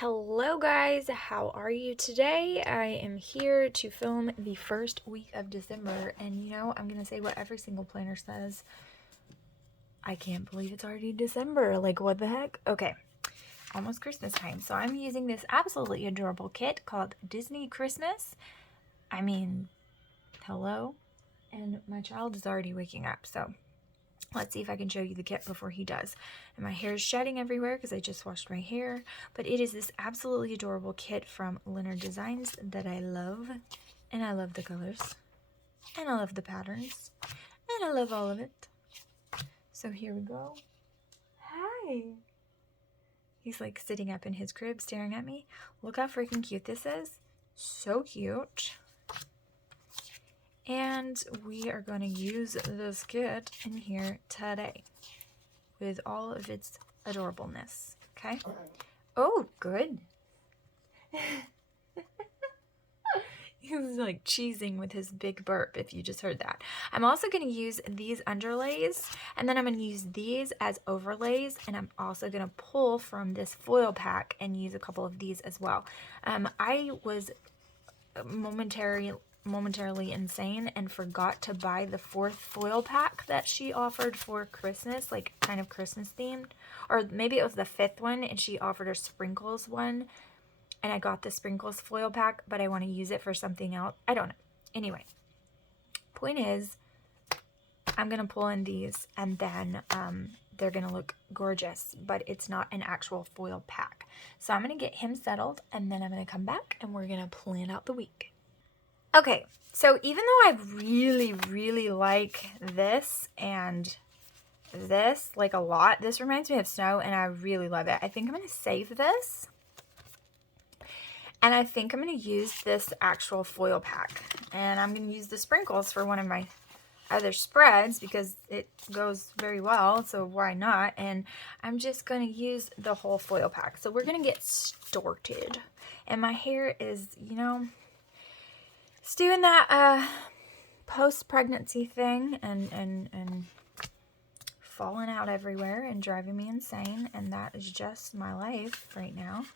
Hello guys, how are you today? I am here to film the first week of December, and I'm gonna say what every single planner says. I can't believe it's already December. Like, what the heck? Okay, almost Christmas time. So I'm using this absolutely adorable kit called Disney Christmas. I mean, hello? And my child is already waking up, so let's see if I can show you the kit before he does. And my hair is shedding everywhere because I just washed my hair. But it is this absolutely adorable kit from Leonard Designs that I love. And I love the colors. And I love the patterns. And I love all of it. So here we go. Hi. He's like sitting up in his crib staring at me. Look how freaking cute this is. So cute. And we are going to use this kit in here today with all of its adorableness. Okay? Oh, good. He was like cheesing with his big burp, if you just heard that. I'm also going to use these underlays, and then I'm going to use these as overlays, and I'm also going to pull from this foil pack and use a couple of these as well. I was momentarily insane and forgot to buy the 4th foil pack that she offered for Christmas, like kind of Christmas themed, or maybe it was the 5th one and she offered a sprinkles one, and I got the sprinkles foil pack, but I want to use it for something else. I don't know. Anyway, point is, I'm gonna pull in these, and then they're gonna look gorgeous, but it's not an actual foil pack. So I'm gonna get him settled, and then I'm gonna come back and we're gonna plan out the week. Okay, so even though I really like this and this, like, a lot, this reminds me of snow and I really love it. I think I'm going to save this. And I think I'm going to use this actual foil pack. And I'm going to use the sprinkles for one of my other spreads because it goes very well, so why not? And I'm just going to use the whole foil pack. So we're going to get started. And my hair is, it's doing that post-pregnancy thing and falling out everywhere and driving me insane, and that is just my life right now.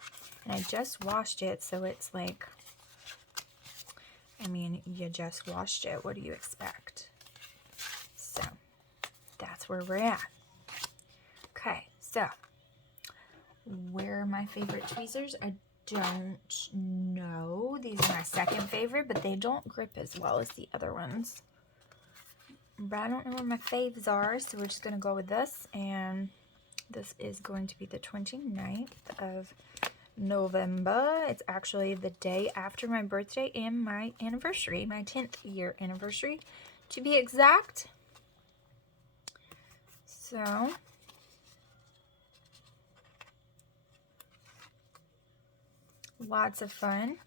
And I just washed it, so it's like, I mean, you just washed it. What do you expect? So that's where we're at. Okay, so where are my favorite tweezers? I don't know. These are my second favorite, but they don't grip as well as the other ones. But I don't know where my faves are, so we're just going to go with this. And this is going to be the 29th of November. It's actually the day after my birthday and my anniversary, my 10th year anniversary, to be exact. So lots of fun.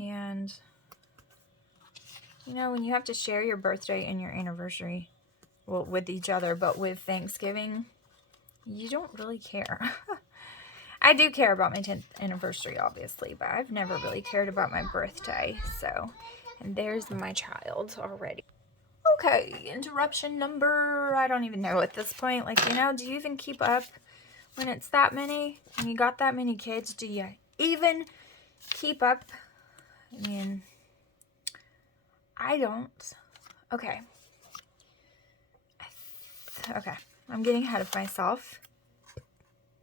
And when you have to share your birthday and your anniversary, well, with each other, but with Thanksgiving, you don't really care. I do care about my 10th anniversary, obviously, but I've never really cared about my birthday, so. And there's my child already. Okay, interruption number, I don't even know at this point. Like, do you even keep up when it's that many? When you got that many kids, do you even keep up? I mean, I don't. Okay. Okay, I'm getting ahead of myself.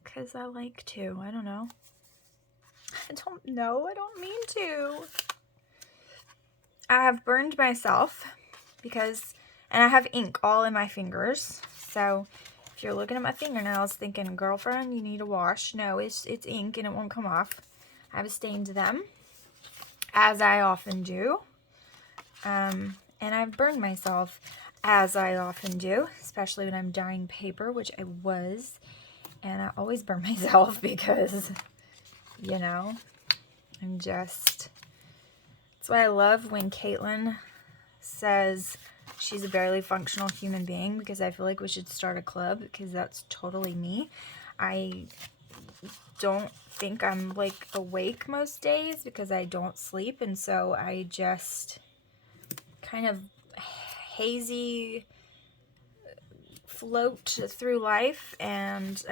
Because I like to. I don't know. I don't know. I don't mean to. I have burned myself because, and I have ink all in my fingers. So if you're looking at my fingernails thinking, girlfriend, you need a wash. No, it's ink and it won't come off. I've stained them, as I often do. And I've burned myself, as I often do, especially when I'm dyeing paper, which I was. And I always burn myself because, I'm just, that's why I love when Caitlin says she's a barely functional human being, because I feel like we should start a club, because that's totally me. I don't think I'm, like, awake most days because I don't sleep, and so I just kind of hazy float through life, and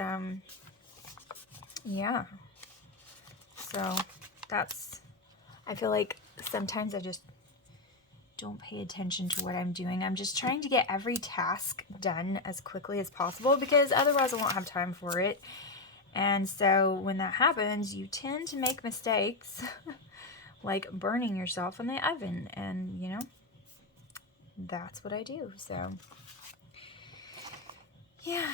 yeah. So that's, I feel like sometimes I just don't pay attention to what I'm doing. I'm just trying to get every task done as quickly as possible because otherwise I won't have time for it. And so when that happens, you tend to make mistakes like burning yourself in the oven. And, you know, that's what I do. So, yeah.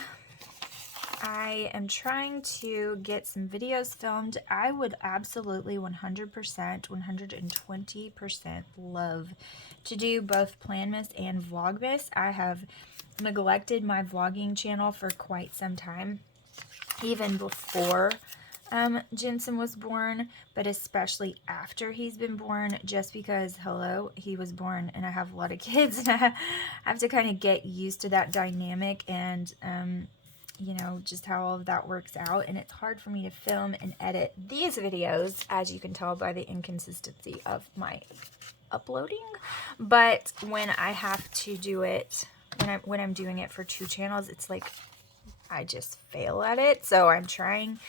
I am trying to get some videos filmed. I would absolutely 100%, 120% love to do both Planmas and Vlogmas. I have neglected my vlogging channel for quite some time, even before Jensen was born, but especially after he's been born, just because, hello, he was born and I have a lot of kids and I have to kind of get used to that dynamic and, you know, just how all of that works out. And it's hard for me to film and edit these videos, as you can tell by the inconsistency of my uploading. But when I have to do it, when I'm doing it for 2 channels, it's like I just fail at it. So I'm trying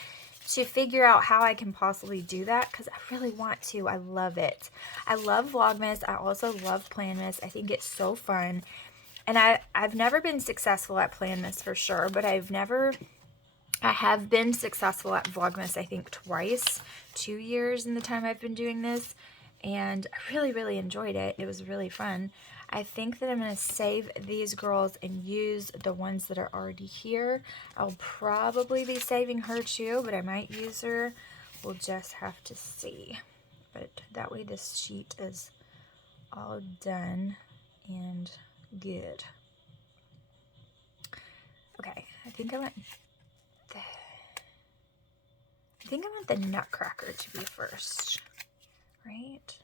to figure out how I can possibly do that because I really want to. I love it. I love Vlogmas. I also love Planmas. I think it's so fun. And I've never been successful at Planmas for sure, but I have been successful at Vlogmas, I think twice, 2 years in the time I've been doing this. And I really, really enjoyed it. It was really fun. I think that I'm going to save these girls and use the ones that are already here. I'll probably be saving her too, but I might use her. We'll just have to see. But that way this sheet is all done and good. Okay, I think I want the Nutcracker to be first, right?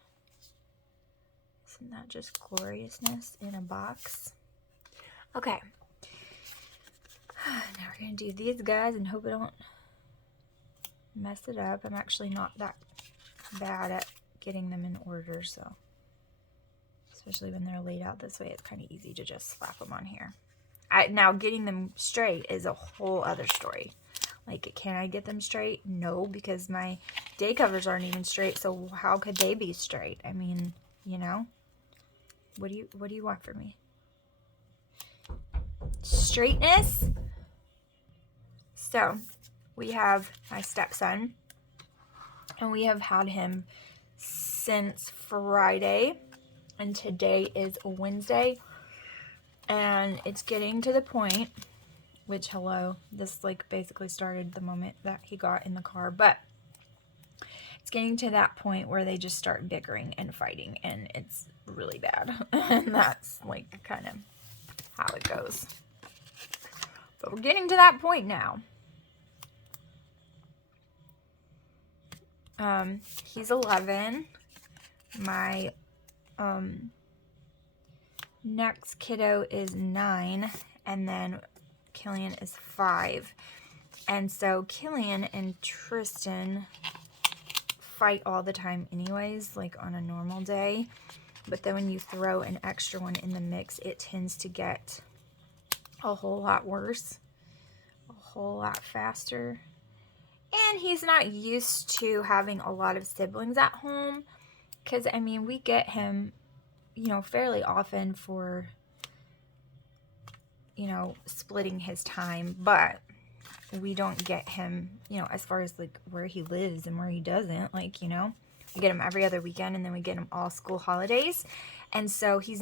Isn't that just gloriousness in a box? Okay. Now we're going to do these guys and hope I don't mess it up. I'm actually not that bad at getting them in order, so especially when they're laid out this way, it's kind of easy to just slap them on here. Now, getting them straight is a whole other story. Like, can I get them straight? No, because my day covers aren't even straight, so how could they be straight? I mean, you know? What do you want from me? Straightness? So, we have my stepson, and we have had him since Friday, and today is Wednesday, and it's getting to the point, which, hello, this like basically started the moment that he got in the car, but it's getting to that point where they just start bickering and fighting, and it's really bad. And that's like kind of how it goes. But we're getting to that point now. He's 11. My next kiddo is 9, and then Killian is 5. And so Killian and Tristan fight all the time anyways, like on a normal day. But then when you throw an extra one in the mix, it tends to get a whole lot worse, a whole lot faster. And he's not used to having a lot of siblings at home, because, I mean, we get him, you know, fairly often for, you know, splitting his time, but we don't get him, you know, as far as, like, where he lives and where he doesn't, like, you know, we get him every other weekend, and then we get him all school holidays, and so he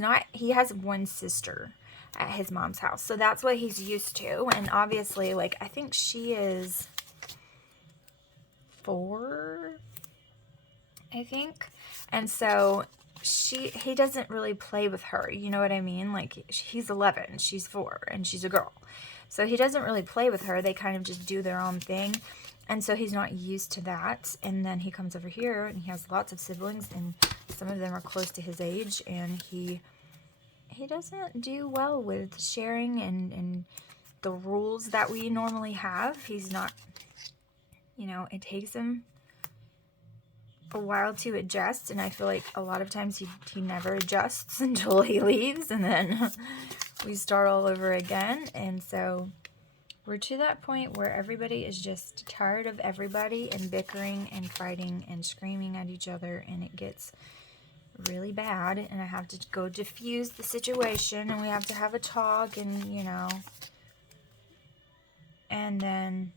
has one sister at his mom's house, so that's what he's used to, and obviously, like, I think she is 4, I think, and so he doesn't really play with her, you know what I mean? Like, he's 11, she's 4, and she's a girl, so he doesn't really play with her. They kind of just do their own thing, and so he's not used to that. And then he comes over here, and he has lots of siblings, and some of them are close to his age, and he doesn't do well with sharing and the rules that we normally have. He's not, you know, it takes him a while to adjust, and I feel like a lot of times he never adjusts until he leaves, and then we start all over again. And so We're to that point where everybody is just tired of everybody and bickering and fighting and screaming at each other, and it gets really bad, and I have to go diffuse the situation, and we have to have a talk, and you know, and then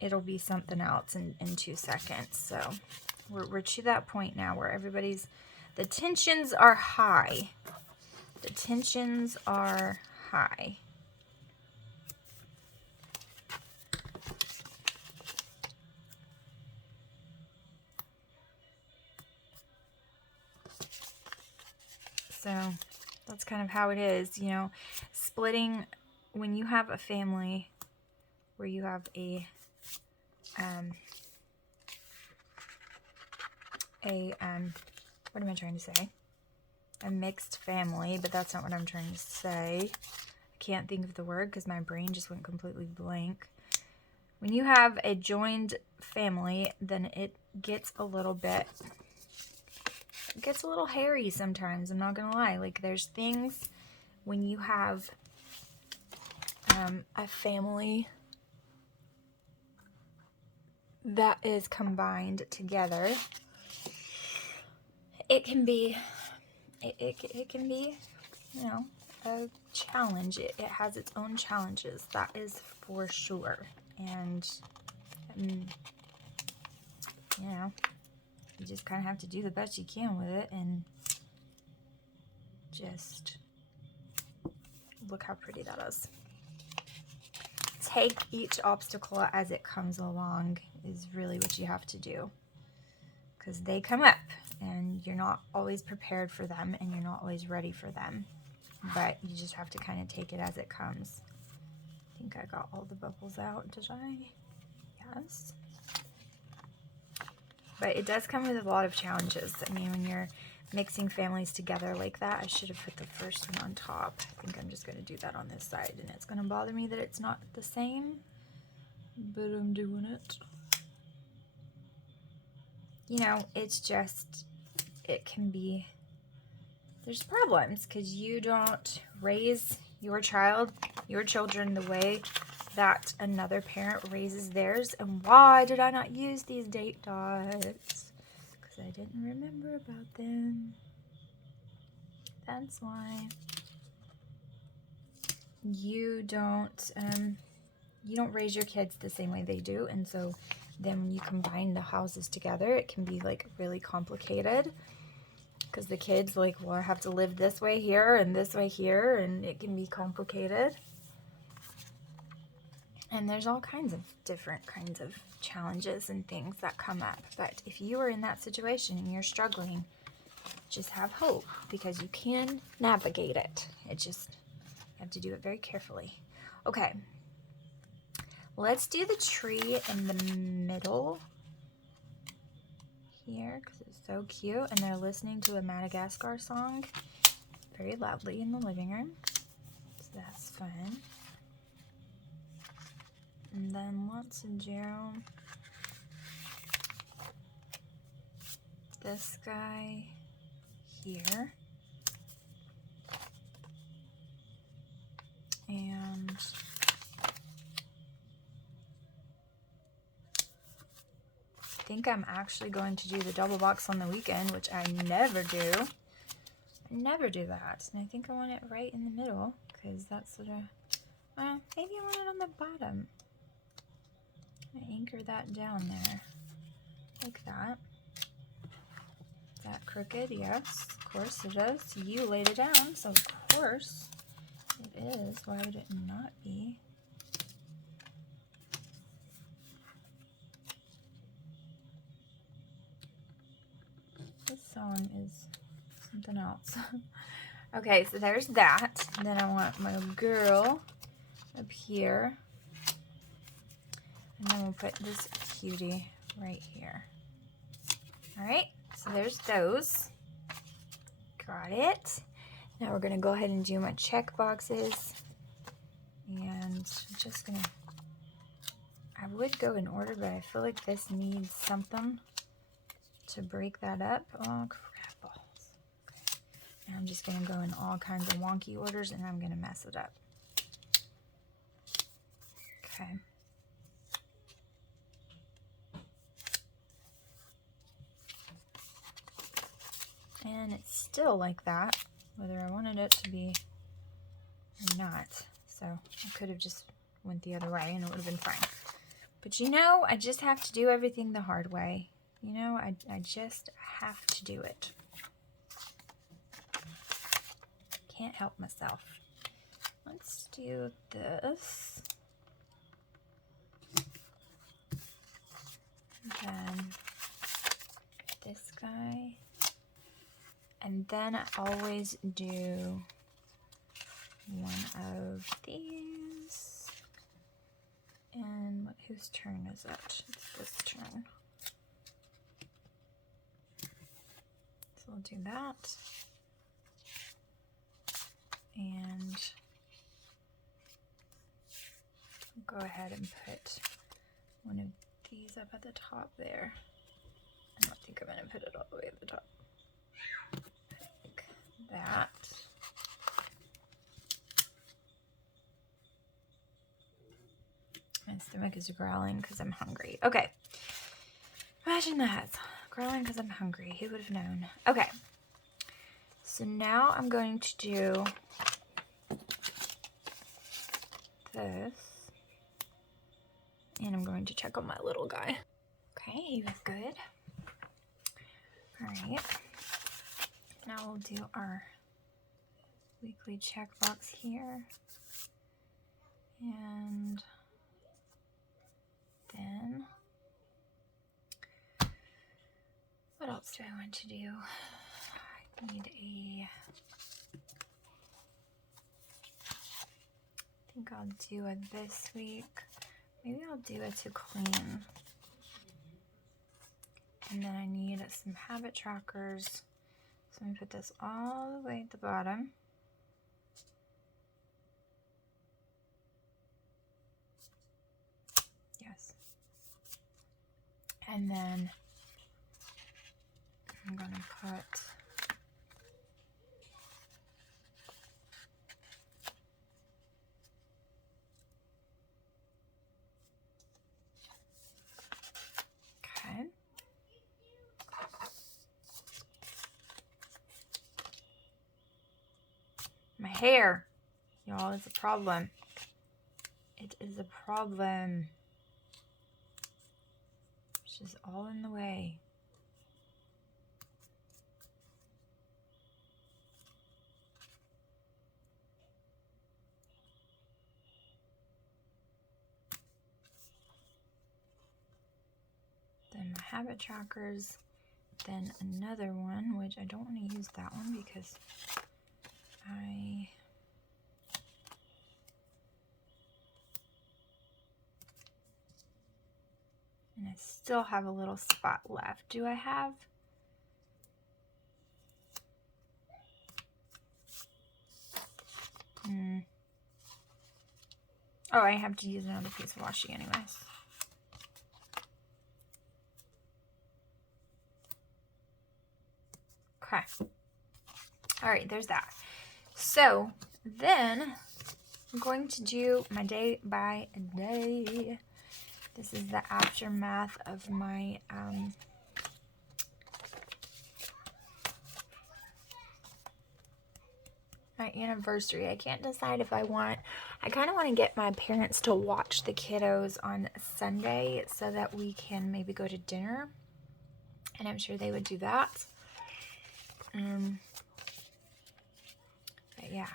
it'll be something else in 2 seconds. So we're to that point now where the tensions are high. The tensions are high. So that's kind of how it is, you know, splitting when you have a family where you have what am I trying to say? A mixed family, but that's not what I'm trying to say. I can't think of the word because my brain just went completely blank. When you have a joined family, then it gets a little hairy sometimes. I'm not gonna lie. Like, there's things when you have a family that is combined together, it can be you know, a challenge. It has its own challenges, that is for sure. And you know, you just kind of have to do the best you can with it, and just look how pretty that is. Take each obstacle as it comes along is really what you have to do, because they come up and you're not always prepared for them, and you're not always ready for them, but you just have to kind of take it as it comes. I think I got all the bubbles out. Did I? Yes. But it does come with a lot of challenges. I mean, when you're mixing families together like that, I should have put the first one on top. I think I'm just going to do that on this side, and it's going to bother me that it's not the same, but I'm doing it. You know, it's just, it can be, there's problems because you don't raise your children the way that another parent raises theirs. And why did I not use these date dots? Because I didn't remember about them. That's why. You don't raise your kids the same way they do, and so then when you combine the houses together, it can be like really complicated, because the kids like, well, I have to live this way here and this way here, and it can be complicated. And there's all kinds of different kinds of challenges and things that come up. But if you are in that situation and you're struggling, just have hope, because you can navigate it. It just, you have to do it very carefully. Okay. Let's do the tree in the middle here, because it's so cute, and they're listening to a Madagascar song very loudly in the living room, so that's fun. And then let's do this guy here, and I think I'm actually going to do the double box on the weekend, which I never do. I never do that. And I think I want it right in the middle, because that's sort of, maybe I want it on the bottom. I anchor that down there, like that. Is that crooked? Yes, of course it is. You laid it down, so of course it is. Why would it not be? This song is something else. Okay, so there's that. And then I want my girl up here. And then we'll put this cutie right here. Alright, so there's those. Got it. Now we're going to go ahead and do my check boxes. And I'm just going to, I would go in order, but I feel like this needs something to break that up. Oh, crap balls. Okay. And I'm just going to go in all kinds of wonky orders, and I'm going to mess it up. Okay. And it's still like that, whether I wanted it to be or not. So I could have just went the other way and it would have been fine. But you know, I just have to do everything the hard way. You know, I just have to do it. Can't help myself. Let's do this. Then this guy. And then I always do one of these. And whose turn is it? It's this turn. So we'll do that. And I'll go ahead and put one of these up at the top there. I don't think I'm going to put it all the way at the top. Like that. My stomach is growling because I'm hungry. Okay. Imagine that. Growling because I'm hungry. Who would have known? Okay. So now I'm going to do this. And I'm going to check on my little guy. Okay, he was good. Alright. Now we'll do our weekly checkbox here. And then what else do I want to do? I need I think I'll do it this week. Maybe I'll do it to clean. And then I need some habit trackers. So I'm going to put this all the way at the bottom. Yes. And then I'm going to put my hair, y'all, is a problem. It is a problem. It's just all in the way. Then my habit trackers. Then another one, which I don't want to use that one because and I still have a little spot left. Do I have? Oh, I have to use another piece of washi anyways. Okay. All right, there's that. So then I'm going to do my day by day. This is the aftermath of my my anniversary. I can't decide if I kind of want to get my parents to watch the kiddos on Sunday so that we can maybe go to dinner. And I'm sure they would do that. But yeah.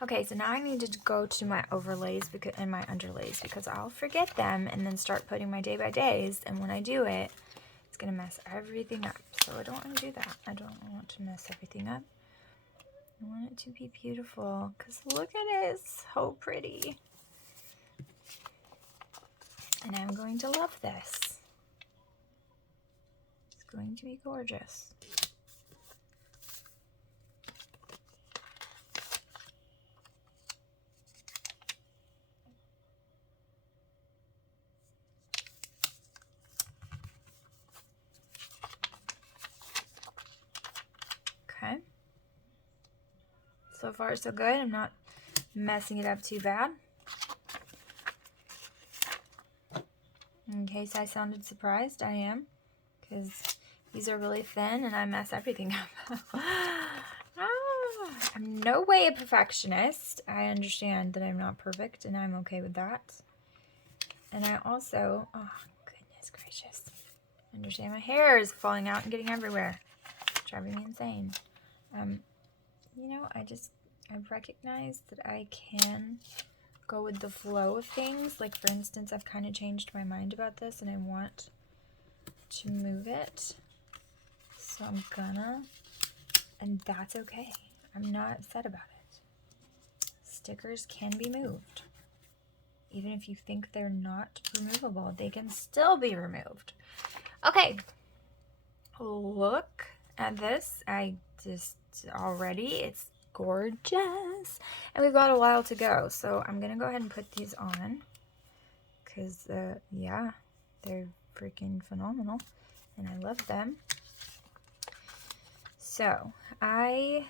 Okay, so now I need to go to my overlays and my underlays because I'll forget them and then start putting my day by days. And when I do it, it's going to mess everything up. So I don't want to do that. I don't want to mess everything up. I want it to be beautiful because look at it. It's so pretty. And I'm going to love this. It's going to be gorgeous. Okay. So far so good. I'm not messing it up too bad. In case I sounded surprised, I am. Because these are really thin and I mess everything up. I'm no way a perfectionist. I understand that I'm not perfect and I'm okay with that. And I also, oh goodness gracious, understand my hair is falling out and getting everywhere. It's driving me insane. You know, I've recognized that I can go with the flow of things. Like, for instance, I've kind of changed my mind about this and I want to move it. So I'm gonna, and that's okay. I'm not upset about it. Stickers can be moved. Even if you think they're not removable, they can still be removed. Okay, look at this. It's gorgeous. And we've got a while to go. So I'm going to go ahead and put these on. Because, yeah, they're freaking phenomenal. And I love them. So, I'm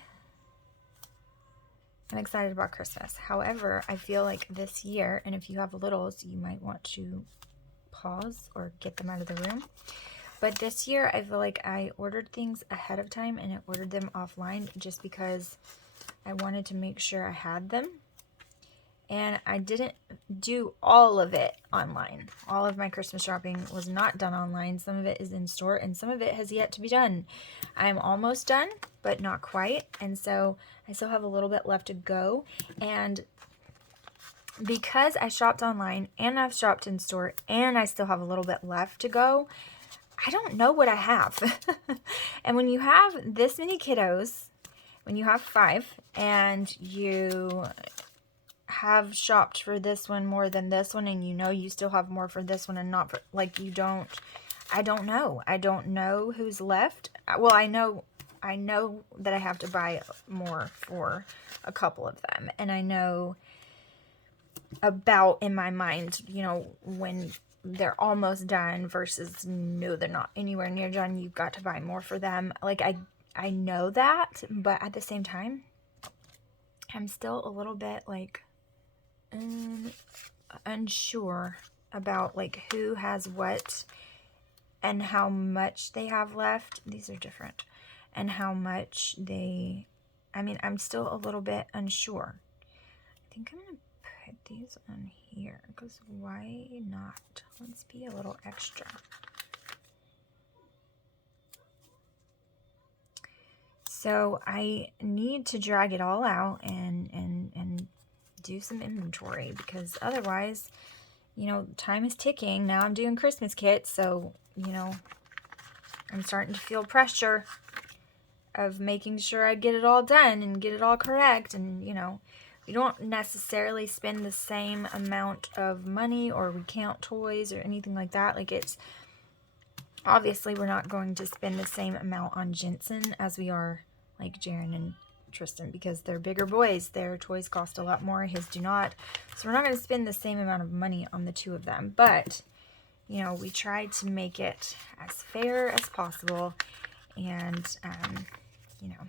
excited about Christmas. However, I feel like this year, and if you have littles, you might want to pause or get them out of the room. But this year, I feel like I ordered things ahead of time and I ordered them offline just because I wanted to make sure I had them. And I didn't do all of it online. All of my Christmas shopping was not done online. Some of it is in store and some of it has yet to be done. I'm almost done, but not quite. And so I still have a little bit left to go. And because I shopped online and I've shopped in store and I still have a little bit left to go, I don't know what I have. And when you have this many kiddos, when you have 5 and you have shopped for this one more than this one, and you know you still have more for this one and not for, like, you don't, I don't know who's left. Well, I know that I have to buy more for a couple of them, and I know about, in my mind, you know, when they're almost done versus no, they're not anywhere near done, you've got to buy more for them. Like, I know that, but at the same time, I'm still a little bit like unsure about like who has what and how much they have left. These are different. And how much they, I mean, I'm still a little bit unsure. I think I'm going to put these on here because why not? Let's be a little extra. So I need to drag it all out and do some inventory because otherwise, you know, time is ticking. Now I'm doing Christmas kits, so, you know, I'm starting to feel pressure of making sure I get it all done and get it all correct. And, you know, we don't necessarily spend the same amount of money or we count toys or anything like that. Like, it's obviously we're not going to spend the same amount on Jensen as we are like Jaren and Tristan because they're bigger boys. Their toys cost a lot more. His do not. So we're not going to spend the same amount of money on the two of them. But, you know, we tried to make it as fair as possible. And, you know,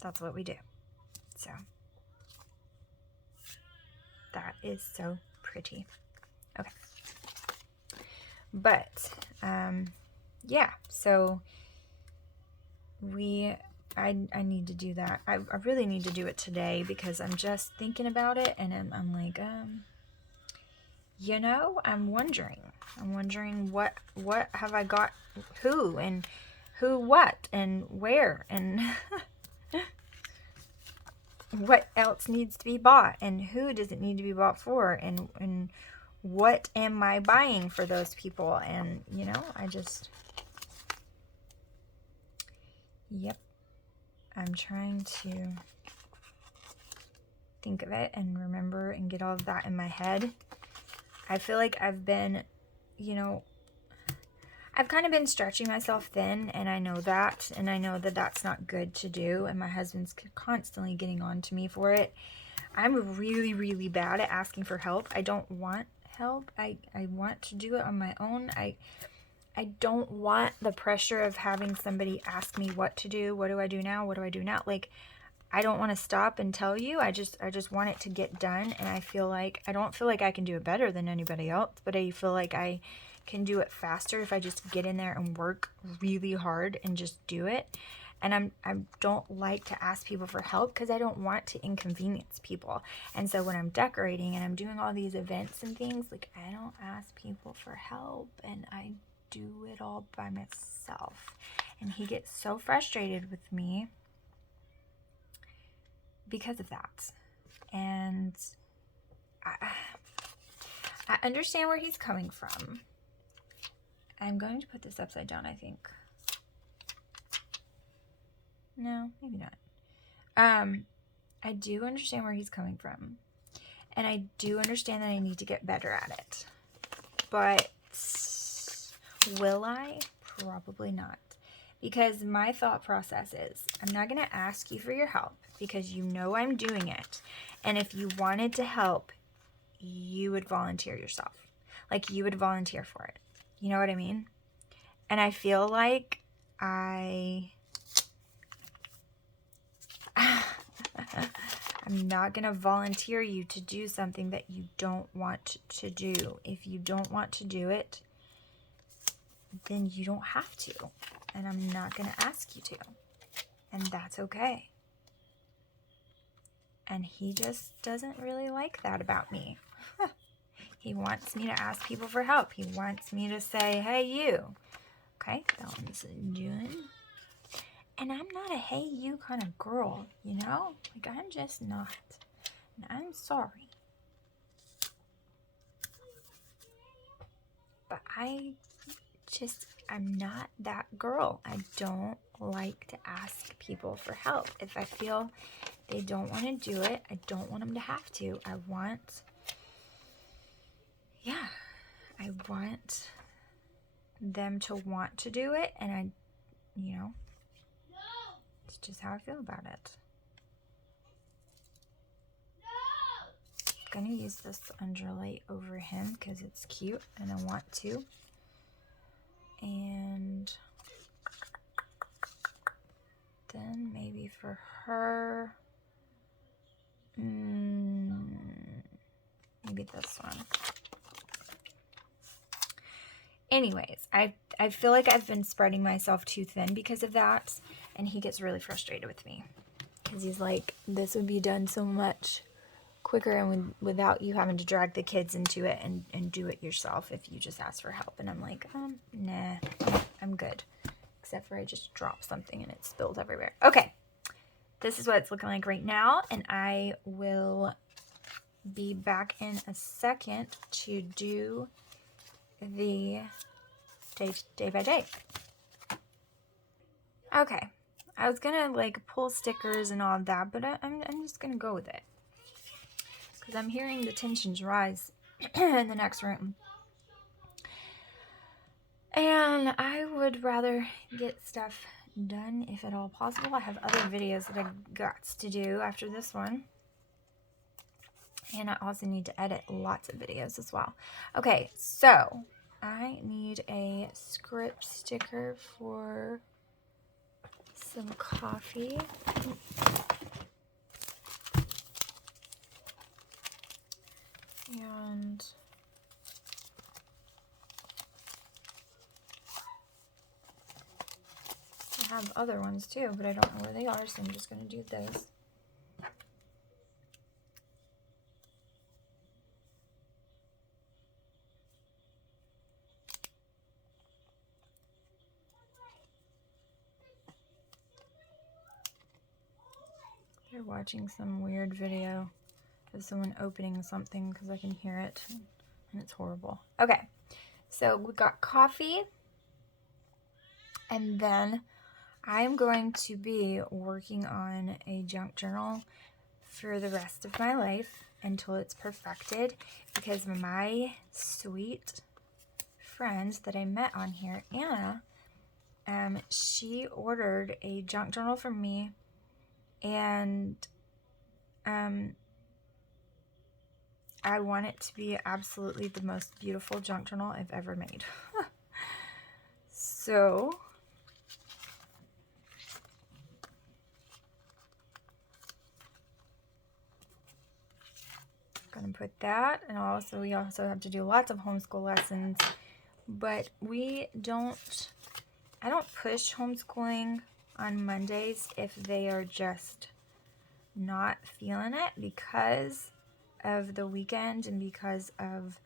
that's what we do. So, that is so pretty. Okay. But, yeah, so I need to do that. I really need to do it today because I'm just thinking about it and I'm like, you know, I'm wondering what have I got, who and who, what and where and what else needs to be bought and who does it need to be bought for and what am I buying for those people? And, you know, yep, I'm trying to think of it and remember and get all of that in my head. I feel like I've been, you know, I've kind of been stretching myself thin, and I know that, and I know that that's not good to do, and my husband's constantly getting on to me for it. I'm really, really bad at asking for help. I don't want help. I want to do it on my own. I don't want the pressure of having somebody ask me what to do. What do I do now? What do I do now? Like, I don't want to stop and tell you. I just want it to get done, and I don't feel like I can do it better than anybody else, but I feel like I can do it faster if I just get in there and work really hard and just do it. And I don't like to ask people for help because I don't want to inconvenience people. And so when I'm decorating and I'm doing all these events and things, like, I don't ask people for help, and I do it all by myself. And he gets so frustrated with me because of that. And I understand where he's coming from. I'm going to put this upside down, I think. No, maybe not. I do understand where he's coming from. And I do understand that I need to get better at it. But will I? Probably not. Because my thought process is, I'm not going to ask you for your help because you know I'm doing it. And if you wanted to help, you would volunteer yourself. Like, you would volunteer for it. You know what I mean? And I feel like I'm not going to volunteer you to do something that you don't want to do. If you don't want to do it, then you don't have to. And I'm not going to ask you to. And that's okay. And he just doesn't really like that about me. He wants me to ask people for help. He wants me to say, hey, you. Okay, that one's done. And I'm not a hey, you kind of girl, you know? Like, I'm just not. And I'm sorry. But I'm not that girl. I don't like to ask people for help. If I feel they don't want to do it, I don't want them to have to. I want them to want to do it, and it's just how I feel about it. I'm gonna use this underlay over him because it's cute and I want to. And then maybe for her, maybe this one. Anyways, I feel like I've been spreading myself too thin because of that, and he gets really frustrated with me because he's like, this would be done so much quicker and without you having to drag the kids into it and do it yourself if you just ask for help. And I'm like, nah, I'm good. Except for I just dropped something and it spilled everywhere. Okay, this is what it's looking like right now, and I will be back in a second to do the day by day. Okay, I was gonna like pull stickers and all of that, but I'm just gonna go with it because I'm hearing the tensions rise in the next room, and I would rather get stuff done if at all possible. I have other videos that I got to do after this one. And I also need to edit lots of videos as well. Okay, so I need a script sticker for some coffee. And I have other ones too, but I don't know where they are, so I'm just going to do those. They're watching some weird video of someone opening something because I can hear it, and it's horrible. Okay, so we got coffee, and then I'm going to be working on a junk journal for the rest of my life until it's perfected, because my sweet friend that I met on here, Anna, she ordered a junk journal from me, and I want it to be absolutely the most beautiful junk journal I've ever made. So Gonna put that, and we also have to do lots of homeschool lessons, but I don't push homeschooling on Mondays if they are just not feeling it because of the weekend and because of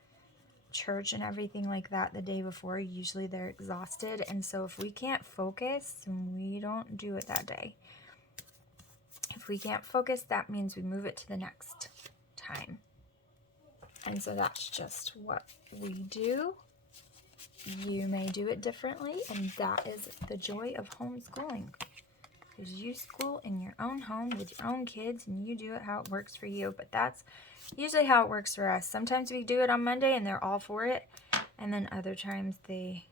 church and everything like that the day before. Usually they're exhausted, and so if we can't focus, we don't do it that day. If we can't focus, that means we move it to the next time. And so that's just what we do. You may do it differently, and that is the joy of homeschooling. Because you school in your own home with your own kids, and you do it how it works for you. But that's usually how it works for us. Sometimes we do it on Monday, and they're all for it. And then other times they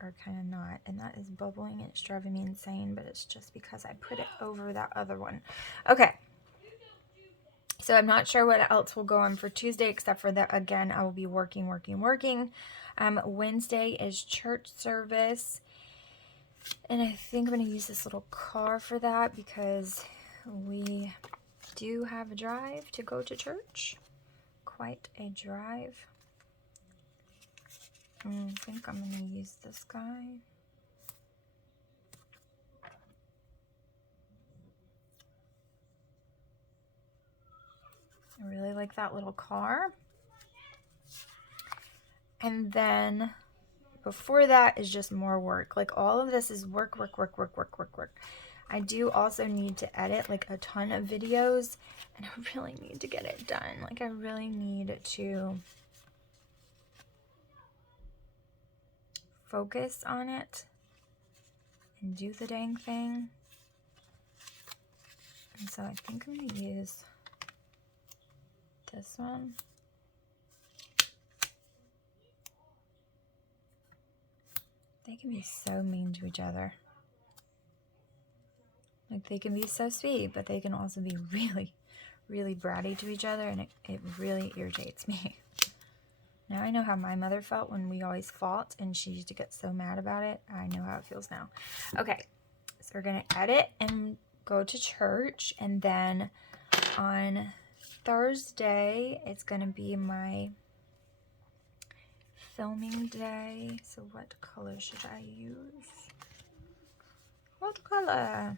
are kind of not. And that is bubbling, and it's driving me insane. But it's just because I put it over that other one. Okay. So I'm not sure what else will go on for Tuesday, except for that, again, I will be working. Wednesday is church service. And I think I'm going to use this little car for that because we do have a drive to go to church. Quite a drive. I think I'm going to use this guy. I really like that little car. And then before that is just more work. Like all of this is work. I do also need to edit like a ton of videos, and I really need to get it done. Like I really need to focus on it and do the dang thing. And so I think I'm going to use this one. They can be so mean to each other. Like they can be so sweet, but they can also be really, really bratty to each other, and it really irritates me. Now I know how my mother felt when we always fought, and she used to get so mad about it. I know how it feels now. Okay, so we're going to edit and go to church, and then on Thursday, it's going to be my filming day. So what color should I use? What color?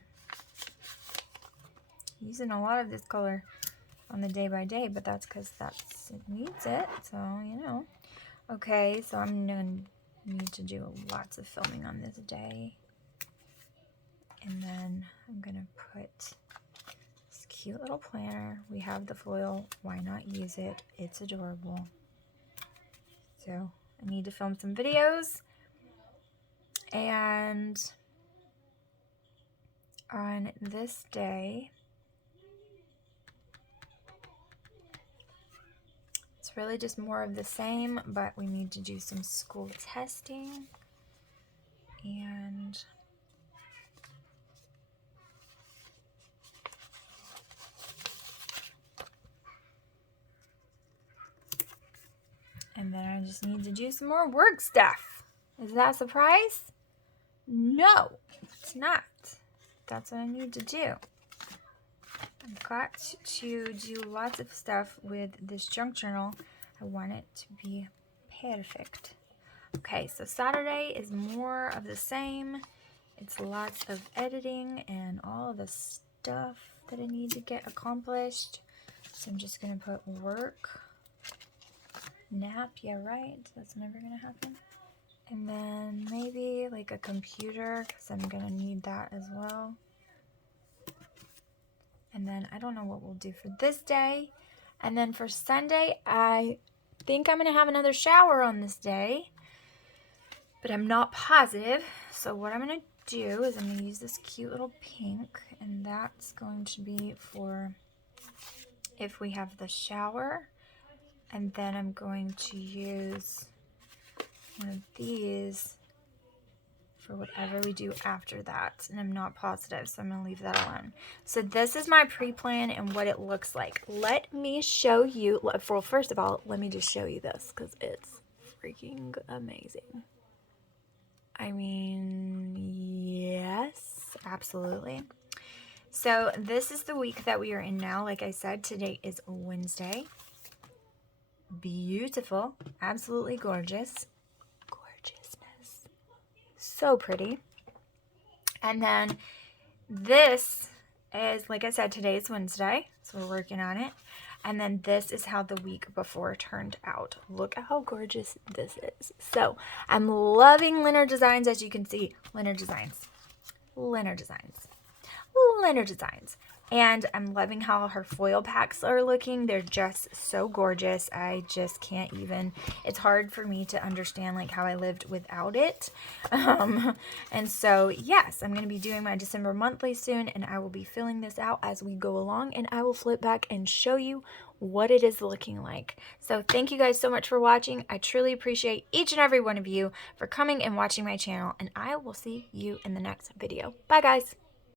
I'm using a lot of this color on the day by day, but that's because it needs it. So, you know. Okay, so I'm going to need to do lots of filming on this day. And then I'm going to put this cute little planner. We have the foil. Why not use it? It's adorable. So I need to film some videos. And on this day, it's really just more of the same, but we need to do some school testing. And then I just need to do some more work stuff. Is that a surprise? No, it's not. That's what I need to do. I've got to do lots of stuff with this junk journal. I want it to be perfect. Okay, so Saturday is more of the same. It's lots of editing and all the stuff that I need to get accomplished. So I'm just going to put work. Nap, yeah, right. That's never going to happen. And then maybe like a computer, because I'm going to need that as well. And then I don't know what we'll do for this day. And then for Sunday, I think I'm going to have another shower on this day. But I'm not positive. So what I'm going to do is I'm going to use this cute little pink. And that's going to be for if we have the shower. And then I'm going to use one of these for whatever we do after that. And I'm not positive, so I'm going to leave that alone. So this is my pre-plan and what it looks like. Let me show you. Well, first of all, let me just show you this because it's freaking amazing. I mean, yes, absolutely. So this is the week that we are in now. Like I said, today is Wednesday. beautiful, absolutely gorgeous. Gorgeousness. So pretty. And then this is, like I said, today's Wednesday, so we're working on it. And then this is how the week before turned out. Look at how gorgeous this is. So I'm loving Leonard Designs, as you can see. Leonard Designs. Leonard Designs. Leonard Designs. And I'm loving how her foil packs are looking. They're just so gorgeous. I just can't even, it's hard for me to understand like how I lived without it. And so yes, I'm going to be doing my December monthly soon, and I will be filling this out as we go along, and I will flip back and show you what it is looking like. So thank you guys so much for watching. I truly appreciate each and every one of you for coming and watching my channel, and I will see you in the next video. Bye guys.